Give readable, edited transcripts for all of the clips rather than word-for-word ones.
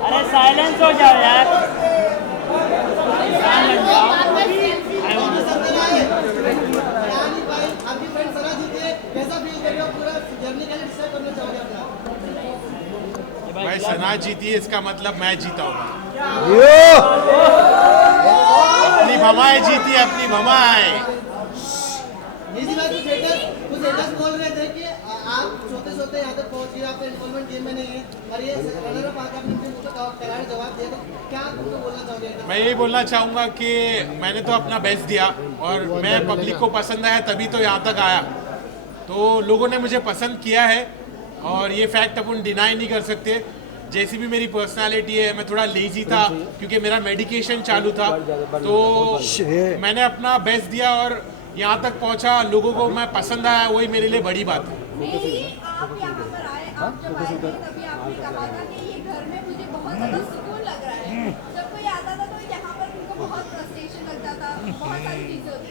अरे साइलेंस हो जाओ यार। भाई सना जीती है इसका मतलब मैं जीता हूँ। अपनी भमाएं जीती, अपनी भमाएं। बोल रहे थे कि आप सोते सोते यहाँ तक पहुँच गए, आपका इन्वॉल्वमेंट गेम में नहीं है और ये रनर अप आकर आपने उनको करार जवाब दिया, तो क्या उनको बोलना चाहोगे? मैं यही बोलना चाहूँगा कि मैंने तो अपना बेस्ट दिया और मैं पब्लिक को पसंद आया तभी तो यहाँ तक आया। तो लोगों ने मुझे पसंद किया है और ये फैक्ट अपन डिनाई नहीं कर सकते। जैसी भी मेरी पर्सनालिटी है, मैं थोड़ा लेजी था क्योंकि मेरा मेडिकेशन चालू था, तो मैंने अपना बेस्ट दिया और यहाँ तक पहुँचा। लोगों को मैं पसंद आया, वही मेरे लिए बड़ी बात है। आप यहाँ पर आए, आप जब आए थे तभी आपने कहा था कि ये घर में मुझे बहुत ज़्यादा सुकून लग रहा है। जब कोई आता था तो यहाँ पर उनको बहुत फ्रस्ट्रेशन लगता था, बहुत सारी चीज़ें होती।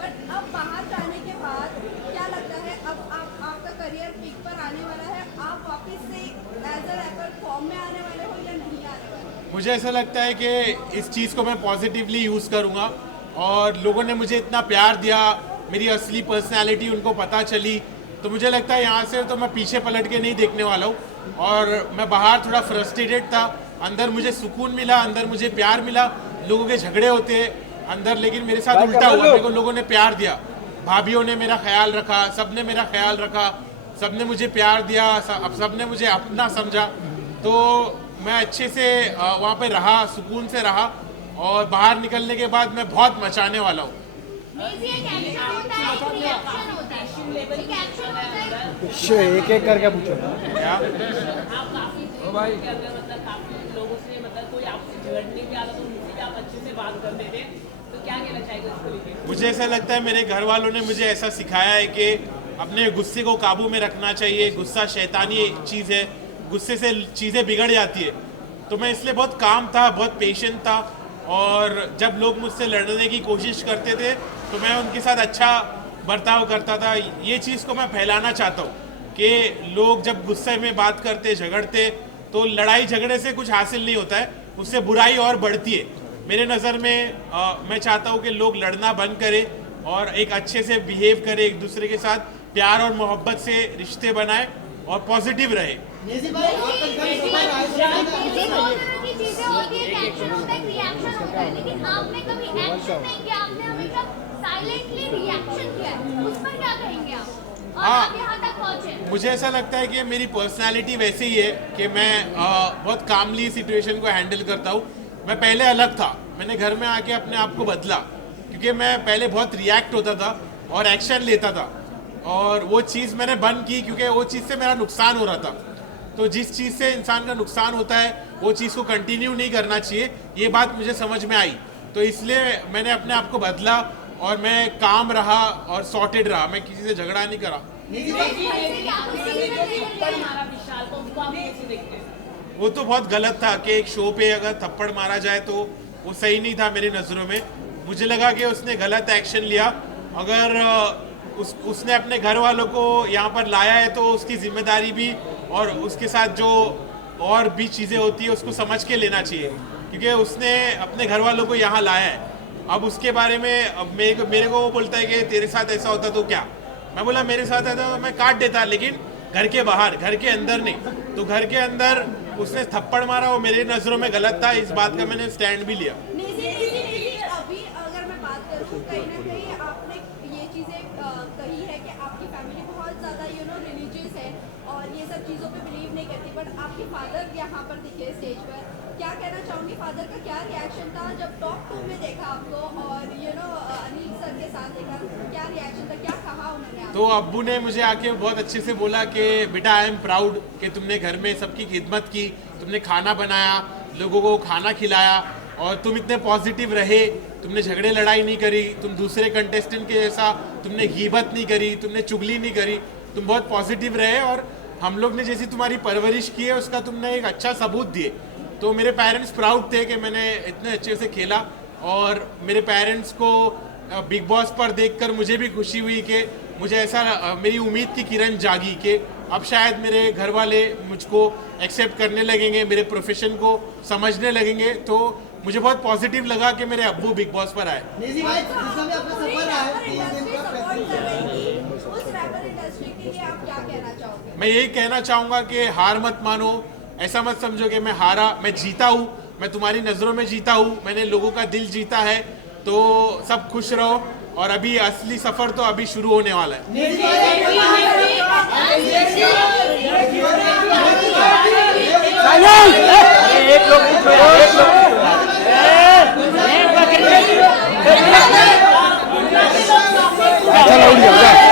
बट अब बाहर जाने के बाद क्या लगता है, अब आपका करियर पीक पर आने वाला है, आप वापस से एज अ रैपर फॉर्म में आने वाले हो या नहीं आने वाले? मुझे ऐसा लगता है कि इस चीज़ को मैं पॉजिटिवली यूज़ करूँगा और लोगों ने मुझे इतना प्यार दिया, मेरी असली पर्सनालिटी उनको पता चली, तो मुझे लगता है यहाँ से तो मैं पीछे पलट के नहीं देखने वाला हूँ। और मैं बाहर थोड़ा फ्रस्ट्रेटेड था, अंदर मुझे सुकून मिला, अंदर मुझे प्यार मिला। लोगों के झगड़े होते अंदर, लेकिन मेरे साथ उल्टा हुआ, मेरे को लोगों ने प्यार दिया, भाभीियों ने मेरा ख्याल रखा, सब ने मेरा ख्याल रखा, सब ने मुझे प्यार दिया, सब ने मुझे अपना समझा। तो मैं अच्छे से वहाँ पे रहा, सुकून से रहा और बाहर निकलने के बाद मैं बहुत मचाने वाला हूँ। एक एक करके पूछो क्या आप काफी भाई मतलब काफी लोगों से मतलब कोई आपसे झगड़ने के आदत उनसे भी आप अच्छे से बात करते थे, तो क्या कहना चाहेंगे इसको लेकर? मुझे ऐसा लगता है मेरे घर वालों ने मुझे ऐसा सिखाया है कि अपने गुस्से को काबू में रखना चाहिए। गुस्सा शैतानी चीज़ है, गुस्से से चीज़ें बिगड़ जाती है। तो मैं इसलिए बहुत काम था, बहुत पेशेंट था और जब लोग मुझसे लड़ने की कोशिश करते थे तो मैं उनके साथ अच्छा बर्ताव करता था। ये चीज़ को मैं फैलाना चाहता हूँ कि लोग जब गुस्से में बात करते, झगड़ते, तो लड़ाई झगड़े से कुछ हासिल नहीं होता है, उससे बुराई और बढ़ती है। मेरे नज़र में मैं चाहता हूँ कि लोग लड़ना बंद करें और एक अच्छे से बिहेव करें, एक दूसरे के साथ प्यार और मोहब्बत से रिश्ते बनाए और पॉजिटिव रहे। मुझे ऐसा लगता है कि मेरी पर्सनालिटी वैसे ही है कि मैं बहुत कामली सिचुएशन को हैंडल करता हूँ। मैं पहले अलग था, मैंने घर में आके अपने आप को बदला क्योंकि मैं पहले बहुत रिएक्ट होता था और एक्शन लेता था और वो चीज़ मैंने बंद की क्योंकि वो चीज़ से मेरा नुकसान हो रहा था। तो जिस चीज़ से इंसान का नुकसान होता है वो चीज़ को कंटिन्यू नहीं करना चाहिए, ये बात मुझे समझ में आई। तो इसलिए मैंने अपने आप को बदला और मैं काम रहा और सॉर्टेड रहा, मैं किसी से झगड़ा नहीं करा। वो तो बहुत गलत था कि एक शो पे अगर थप्पड़ मारा जाए तो वो सही नहीं था मेरी नज़रों में। मुझे लगा कि उसने गलत एक्शन लिया। अगर उसने अपने घर वालों को यहाँ पर लाया है तो उसकी जिम्मेदारी भी और उसके साथ जो और भी चीज़ें होती है उसको समझ के लेना चाहिए क्योंकि उसने अपने घर वालों को यहाँ लाया है। अब उसके बारे में मेरे को वो बोलता है कि तेरे साथ ऐसा होता तो क्या, मैं बोला मेरे साथ ऐसा तो मैं काट देता, लेकिन घर के बाहर, घर के अंदर नहीं। तो घर के अंदर उसने थप्पड़ मारा, वो मेरी नज़रों में गलत था, इस बात का मैंने स्टैंड भी लिया। अभी अगर मैं बात करूँ, कहीं ना कहीं आपने ये चीज़ें कही है कि आपकी फैमिली बहुत ज़्यादा रिलीजियस है और ये सब चीज़ों पे बिलीव नहीं करती, बट आपके फादर यहाँ पर दिखे स्टेज पर, क्या कहना चाहूँगी, फादर का क्या रिएक्शन था जब टॉप 2 में देखा आपको और अनिल सर के साथ देखा, क्या रिएक्शन था, क्या कहा उन्होंने? तो अब्बू ने मुझे आके बहुत अच्छे से बोला कि बेटा आई एम प्राउड कि तुमने घर में सबकी खिदमत की, तुमने खाना बनाया, लोगों को खाना खिलाया और तुम इतने पॉजिटिव रहे, तुमने झगड़े लड़ाई नहीं करी, तुम दूसरे कंटेस्टेंट के जैसा तुमने गीबत नहीं करी, तुमने चुगली नहीं करी, तुम बहुत पॉजिटिव रहे और हम लोग ने जैसी तुम्हारी परवरिश की है उसका तुमने एक अच्छा सबूत दिए। तो मेरे पेरेंट्स प्राउड थे कि मैंने इतने अच्छे से खेला और मेरे पेरेंट्स को बिग बॉस पर देखकर मुझे भी खुशी हुई कि मुझे ऐसा मेरी उम्मीद की किरण जागी कि अब शायद मेरे घर वाले मुझको एक्सेप्ट करने लगेंगे, मेरे प्रोफेशन को समझने लगेंगे। तो मुझे बहुत पॉजिटिव लगा कि मेरे अब्बू बिग बॉस पर आए। निजी भाई, जिस समय आपका सफर रहा है 3 दिन का उस रैपर इंडस्ट्री के लिए आप क्या कहना चाहोगे? मैं यही कहना चाहूंगा कि हार मत मानो, ऐसा मत समझो कि मैं हारा, मैं जीता हूँ, मैं तुम्हारी नजरों में जीता हूँ, मैंने लोगों का दिल जीता है। तो सब खुश रहो और अभी असली सफर तो अभी शुरू होने वाला है। एक लोग पूछो यार, एक लोग पूछो यार। चलो उठ जाओ।